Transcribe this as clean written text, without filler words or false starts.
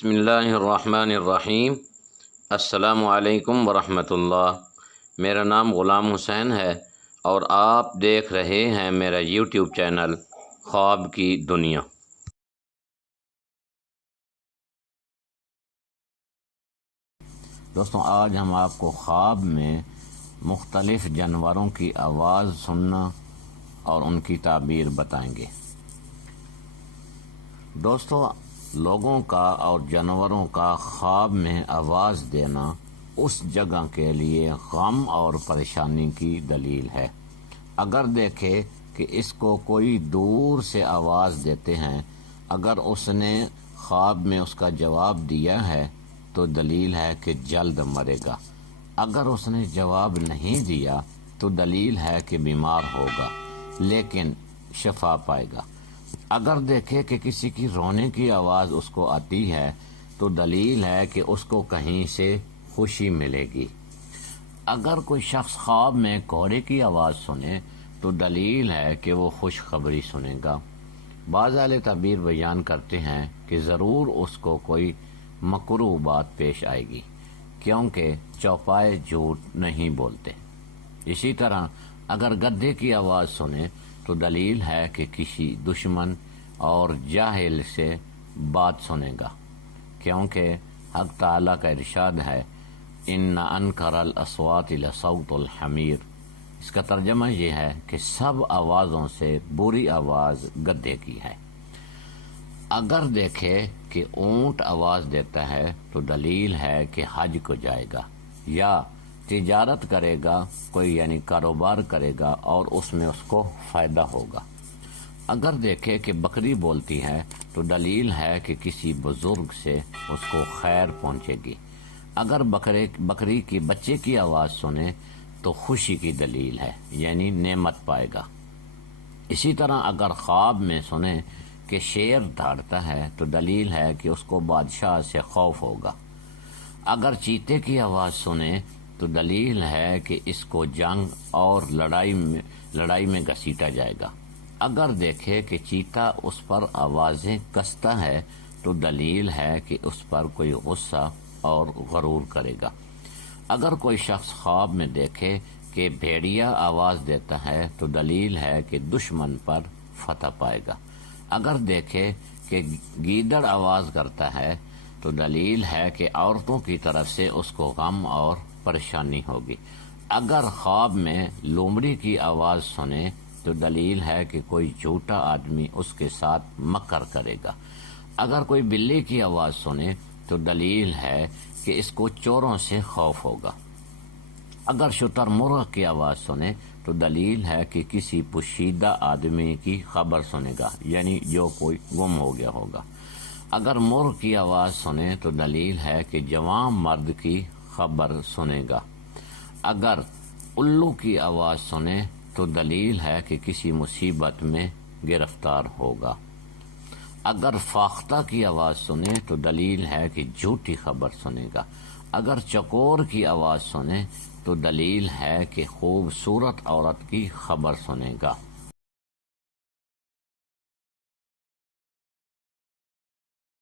بسم اللہ الرحمن الرحیم۔ السلام علیکم ورحمۃ اللہ۔ میرا نام غلام حسین ہے اور آپ دیکھ رہے ہیں میرا یوٹیوب چینل خواب کی دنیا۔ دوستوں، آج ہم آپ کو خواب میں مختلف جانوروں کی آواز سننا اور ان کی تعبیر بتائیں گے۔ دوستوں، لوگوں کا اور جانوروں کا خواب میں آواز دینا اس جگہ کے لیے غم اور پریشانی کی دلیل ہے۔ اگر دیکھے کہ اس کو کوئی دور سے آواز دیتے ہیں، اگر اس نے خواب میں اس کا جواب دیا ہے تو دلیل ہے کہ جلد مرے گا۔ اگر اس نے جواب نہیں دیا تو دلیل ہے کہ بیمار ہوگا لیکن شفا پائے گا۔ اگر دیکھے کہ کسی کی رونے کی آواز اس کو آتی ہے تو دلیل ہے کہ اس کو کہیں سے خوشی ملے گی۔ اگر کوئی شخص خواب میں کوڑے کی آواز سنے تو دلیل ہے کہ وہ خوشخبری سنے گا۔ بعض اہل تعبیر بیان کرتے ہیں کہ ضرور اس کو کوئی مکروہ بات پیش آئے گی، کیونکہ چوپائے جھوٹ نہیں بولتے۔ اسی طرح اگر گدھے کی آواز سنے تو دلیل ہے کہ کسی دشمن اور جاہل سے بات سنے گا، کیونکہ حق تعالیٰ کا ارشاد ہے ان انکر الاصوات لصوت الحمیر۔ اس کا ترجمہ یہ ہے کہ سب آوازوں سے بری آواز گدھے کی ہے۔ اگر دیکھے کہ اونٹ آواز دیتا ہے تو دلیل ہے کہ حج کو جائے گا یا تجارت کرے گا، کوئی یعنی کاروبار کرے گا اور اس میں اس کو فائدہ ہوگا۔ اگر دیکھے کہ بکری بولتی ہے تو دلیل ہے کہ کسی بزرگ سے اس کو خیر پہنچے گی۔ اگر بکری کی بچے کی آواز سنے تو خوشی کی دلیل ہے، یعنی نعمت پائے گا۔ اسی طرح اگر خواب میں سنے کہ شیر دھاڑتا ہے تو دلیل ہے کہ اس کو بادشاہ سے خوف ہوگا۔ اگر چیتے کی آواز سنے تو دلیل ہے کہ اس کو جنگ اور لڑائی میں گھسیٹا جائے گا۔ اگر دیکھے کہ چیتا اس پر آوازیں کستا ہے تو دلیل ہے کہ اس پر کوئی غصہ اور غرور کرے گا۔ اگر کوئی شخص خواب میں دیکھے کہ بھیڑیا آواز دیتا ہے تو دلیل ہے کہ دشمن پر فتح پائے گا۔ اگر دیکھے کہ گیدڑ آواز کرتا ہے تو دلیل ہے کہ عورتوں کی طرف سے اس کو غم اور پریشانی ہوگی۔ اگر خواب میں لومڑی کی آواز سنے تو دلیل ہے کہ کوئی جھوٹا آدمی اس کے ساتھ مکر کرے گا۔ اگر کوئی بلی کی آواز سنے تو دلیل ہے کہ اس کو چوروں سے خوف ہوگا۔ اگر شتر مرغ کی آواز سنے تو دلیل ہے کہ کسی پوشیدہ آدمی کی خبر سنے گا، یعنی جو کوئی گم ہو گیا ہوگا۔ اگر مرغ کی آواز سنے تو دلیل ہے کہ جوان مرد کی خبر سنے گا۔ اگر الو کی آواز سنے تو دلیل ہے کہ کسی مصیبت میں گرفتار ہوگا۔ اگر فاختہ کی آواز سنے تو دلیل ہے کہ جھوٹی خبر سنے گا۔ اگر چکور کی آواز سنے تو دلیل ہے کہ خوبصورت عورت کی خبر سنے گا۔